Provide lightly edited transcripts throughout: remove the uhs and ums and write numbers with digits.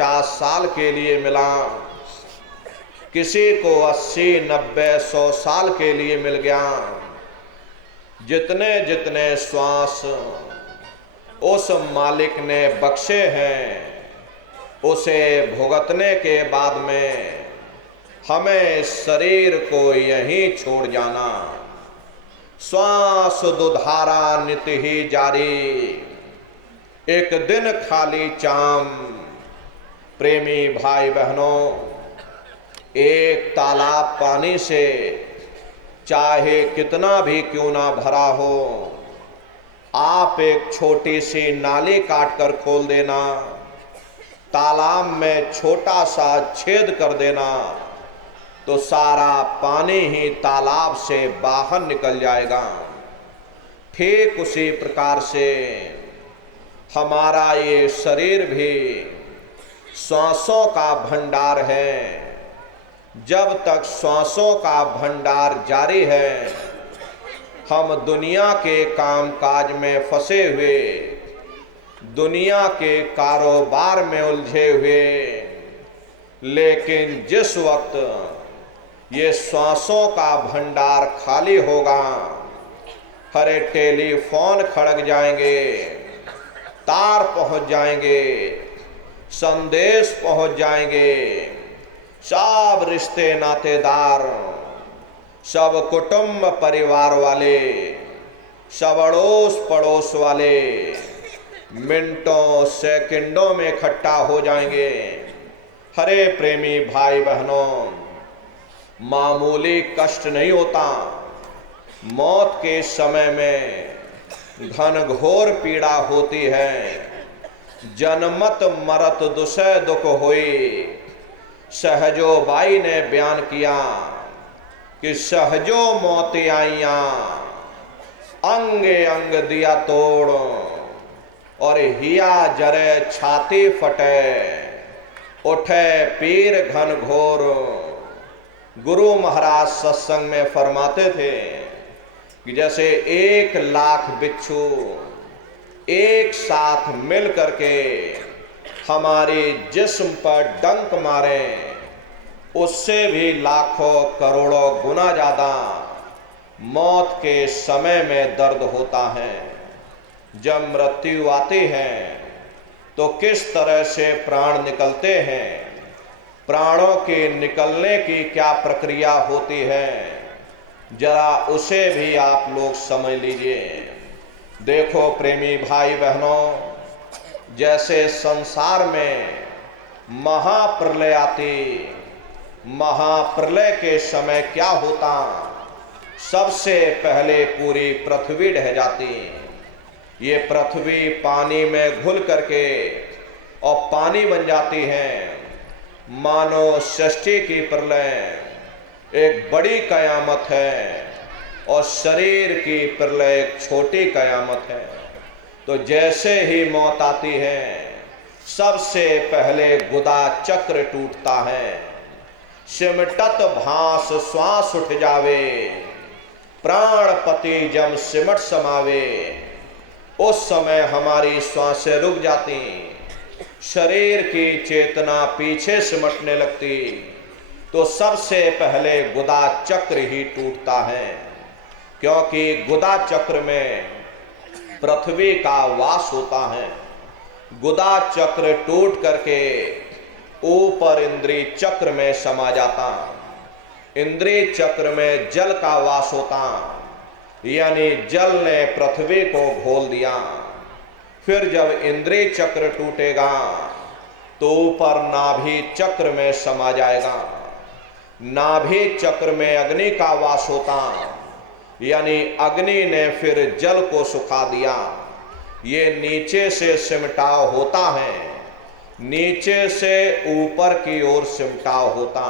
50 साल के लिए मिला, किसी को 80, 90, 100 साल के लिए मिल गया। जितने जितने श्वास उस मालिक ने बख्शे हैं, उसे भुगतने के बाद में हमें शरीर को यहीं छोड़ जाना। श्वास दुधारा नित्य ही जारी, एक दिन खाली चाम। प्रेमी भाई बहनों, एक तालाब पानी से चाहे कितना भी क्यों ना भरा हो, आप एक छोटी सी नाली काट कर खोल देना, तालाब में छोटा सा छेद कर देना, तो सारा पानी ही तालाब से बाहर निकल जाएगा। ठीक उसी प्रकार से हमारा ये शरीर भी श्वासों का भंडार है। जब तक श्वासों का भंडार जारी है, हम दुनिया के कामकाज में फंसे हुए, दुनिया के कारोबार में उलझे हुए, लेकिन जिस वक्त ये श्वासों का भंडार खाली होगा, हरे टेलीफोन खड़क जाएंगे, तार पहुंच जाएंगे, संदेश पहुंच जाएंगे, सब रिश्ते नातेदार, सब कुटुंब परिवार वाले, सब अड़ोस पड़ोस वाले मिनटों सेकंडों में इकट्ठा हो जाएंगे। हरे प्रेमी भाई बहनों, मामूली कष्ट नहीं होता। मौत के समय में घनघोर पीड़ा होती है। जनमत मरत दुसह दुख होई, सहजो बाई ने बयान किया कि सहजो मौत आईया, अंगे अंग दिया तोड़, और हिया जरे छाती फटे, उठे पीर घन घोर। गुरु महाराज सत्संग में फरमाते थे कि जैसे 1,00,000 बिच्छू एक साथ मिल करके हमारे जिस्म पर डंक मारे, उससे भी लाखों करोड़ों गुना ज्यादा मौत के समय में दर्द होता है। जब मृत्यु आती है तो किस तरह से प्राण निकलते हैं, प्राणों के निकलने की क्या प्रक्रिया होती है, जरा उसे भी आप लोग समझ लीजिए। देखो प्रेमी भाई बहनों, जैसे संसार में महाप्रलय आती, महाप्रलय के समय क्या होता, सबसे पहले पूरी पृथ्वी ढह जाती। ये पृथ्वी पानी में घुल करके और पानी बन जाती है। मानो सृष्टि की प्रलय एक बड़ी कयामत है और शरीर की प्रलय एक छोटी कयामत है। तो जैसे ही मौत आती है, सबसे पहले गुदा चक्र टूटता है। सिमटत भास श्वास उठ जावे, प्राणपति जम सिमट समावे। उस समय हमारी श्वासें रुक जाती, शरीर की चेतना पीछे सिमटने लगती, तो सबसे पहले गुदा चक्र ही टूटता है। क्योंकि गुदा चक्र में पृथ्वी का वास होता है। गुदा चक्र टूट करके ऊपर इंद्रिय चक्र में समा जाता। इंद्रिय चक्र में जल का वास होता, यानी जल ने पृथ्वी को घोल दिया। फिर जब इंद्रिय चक्र टूटेगा तो ऊपर नाभि चक्र में समा जाएगा। नाभि चक्र में अग्नि का वास होता, यानी अग्नि ने फिर जल को सुखा दिया। ये नीचे से सिमटाव होता है, नीचे से ऊपर की ओर सिमटाव होता।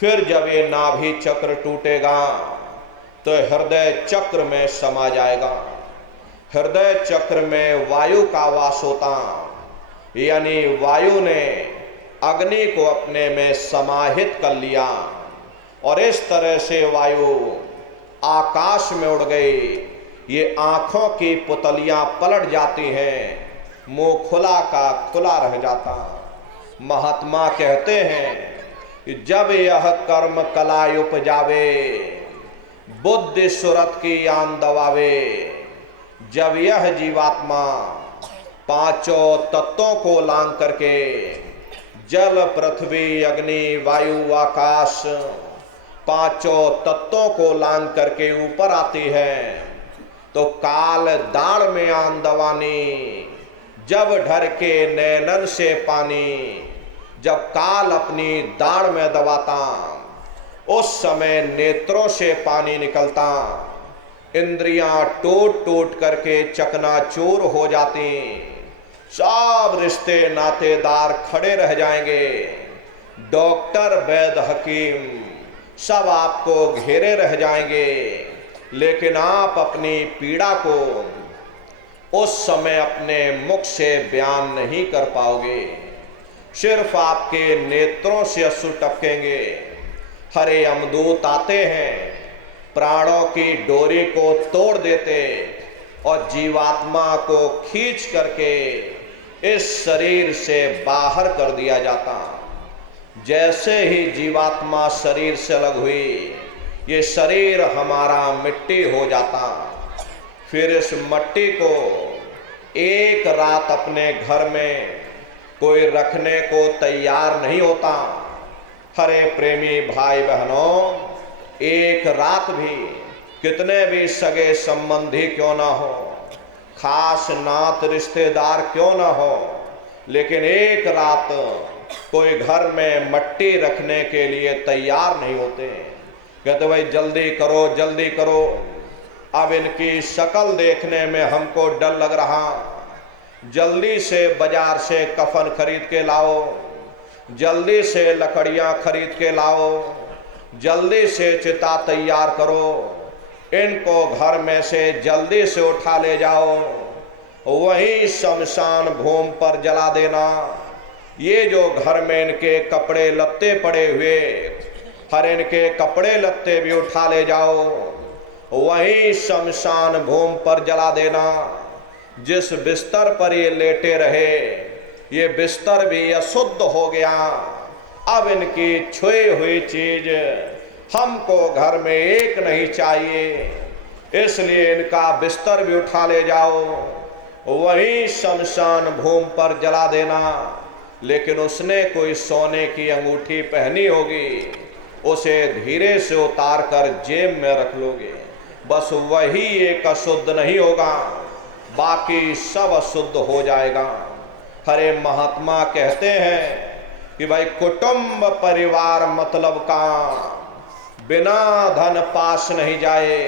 फिर जब ये नाभि चक्र टूटेगा तो हृदय चक्र में समा जाएगा। हृदय चक्र में वायु का वास होता, यानी वायु ने अग्नि को अपने में समाहित कर लिया और इस तरह से वायु आकाश में उड़ गई। ये आंखों की पुतलियां पलट जाती हैं, मुंह खुला का खुला रह जाता। महात्मा कहते हैं कि जब यह कर्म कला उपजावे, बुद्धि सुरत की आन दबावे, जब यह जीवात्मा पांचों तत्वों को लांग करके जल पृथ्वी अग्नि वायु आकाश पांचों तत्वों को लांग करके ऊपर आती है, तो काल दाढ़ में आन दवानी, जब ढर के नैनन से पानी, जब काल अपनी दाढ़ में दबाता उस समय नेत्रों से पानी निकलता, इंद्रियां टूट टूट करके चकनाचूर हो जाती, सब रिश्ते नातेदार खड़े रह जाएंगे, डॉक्टर वैद हकीम सब आपको घेरे रह जाएंगे, लेकिन आप अपनी पीड़ा को उस समय अपने मुख से बयान नहीं कर पाओगे, सिर्फ आपके नेत्रों से अश्रु टपकेंगे। हरे यमदूत आते हैं, प्राणों की डोरी को तोड़ देते और जीवात्मा को खींच करके इस शरीर से बाहर कर दिया जाता। जैसे ही जीवात्मा शरीर से अलग हुई, ये शरीर हमारा मिट्टी हो जाता। फिर इस मिट्टी को एक रात अपने घर में कोई रखने को तैयार नहीं होता। हरे प्रेमी भाई बहनों, एक रात भी कितने भी सगे संबंधी क्यों ना हो, खास नात रिश्तेदार क्यों ना हो, लेकिन एक रात कोई घर में मट्टी रखने के लिए तैयार नहीं होते। कहते भाई जल्दी करो जल्दी करो, अब इनकी शक्ल देखने में हमको डर लग रहा, जल्दी से बाजार से कफन खरीद के लाओ, जल्दी से लकड़ियां खरीद के लाओ, जल्दी से चिता तैयार करो, इनको घर में से जल्दी से उठा ले जाओ, वहीं शमशान भूमि पर जला देना। ये जो घर में इनके कपड़े लत्ते पड़े हुए, हर इनके कपड़े लत्ते भी उठा ले जाओ, वहीं शमशान भूमि पर जला देना। जिस बिस्तर पर ये लेटे रहे, ये बिस्तर भी अशुद्ध हो गया, अब इनकी छुई हुई चीज हमको घर में एक नहीं चाहिए, इसलिए इनका बिस्तर भी उठा ले जाओ, वहीं शमशान भूमि पर जला देना। लेकिन उसने कोई सोने की अंगूठी पहनी होगी, उसे धीरे से उतार कर जेब में रख लोगे, बस वही एक अशुद्ध नहीं होगा, बाकी सब अशुद्ध हो जाएगा। हरे महात्मा कहते हैं कि भाई कुटुंब परिवार मतलब का बिना धन पास नहीं जाए।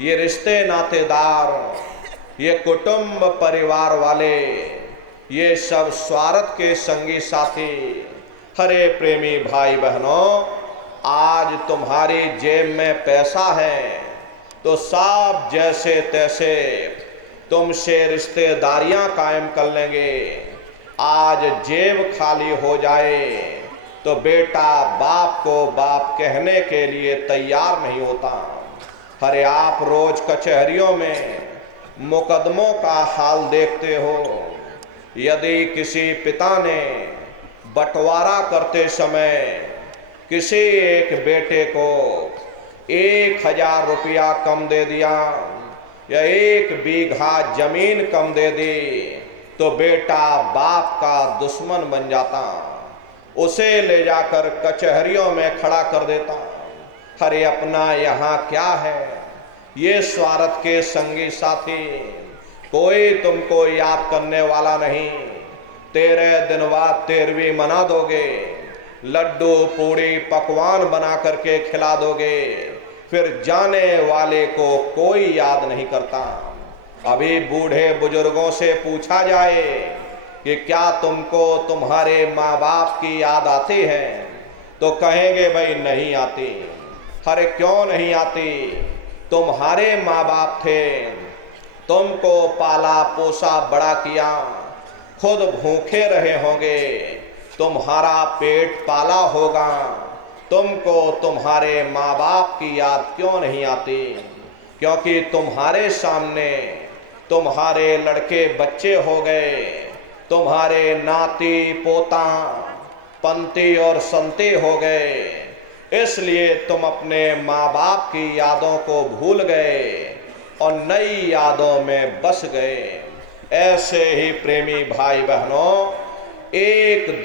ये रिश्ते नातेदार, ये कुटुंब परिवार वाले, ये सब स्वार्थ के संगी साथी। हरे प्रेमी भाई बहनों, आज तुम्हारी जेब में पैसा है तो सब जैसे तैसे तुमसे रिश्तेदारियां कायम कर लेंगे। आज जेब खाली हो जाए तो बेटा बाप को बाप कहने के लिए तैयार नहीं होता। अरे आप रोज कचहरियों में मुकदमों का हाल देखते हो। यदि किसी पिता ने बंटवारा करते समय किसी एक बेटे को 1000 रुपया कम दे दिया या 1 बीघा जमीन कम दे दी, तो बेटा बाप का दुश्मन बन जाता, उसे ले जाकर कचहरियों में खड़ा कर देता। अरे अपना यहाँ क्या है, ये स्वार्थ के संगी साथी, कोई तुमको याद करने वाला नहीं। 13 दिन बाद 13वीं मना दोगे, लड्डू पूड़ी पकवान बना करके खिला दोगे, फिर जाने वाले को कोई याद नहीं करता। अभी बूढ़े बुजुर्गों से पूछा जाए कि क्या तुमको तुम्हारे माँ बाप की याद आती है, तो कहेंगे भाई नहीं आती। अरे क्यों नहीं आती, तुम्हारे माँ बाप थे, तुमको पाला पोसा बड़ा किया, खुद भूखे रहे होंगे, तुम्हारा पेट पाला होगा, तुमको तुम्हारे माँ बाप की याद क्यों नहीं आती? क्योंकि तुम्हारे सामने तुम्हारे लड़के बच्चे हो गए, तुम्हारे नाती पोता पंते और संते हो गए, इसलिए तुम अपने माँ बाप की यादों को भूल गए और नई यादों में बस गए। ऐसे ही प्रेमी भाई बहनों, एक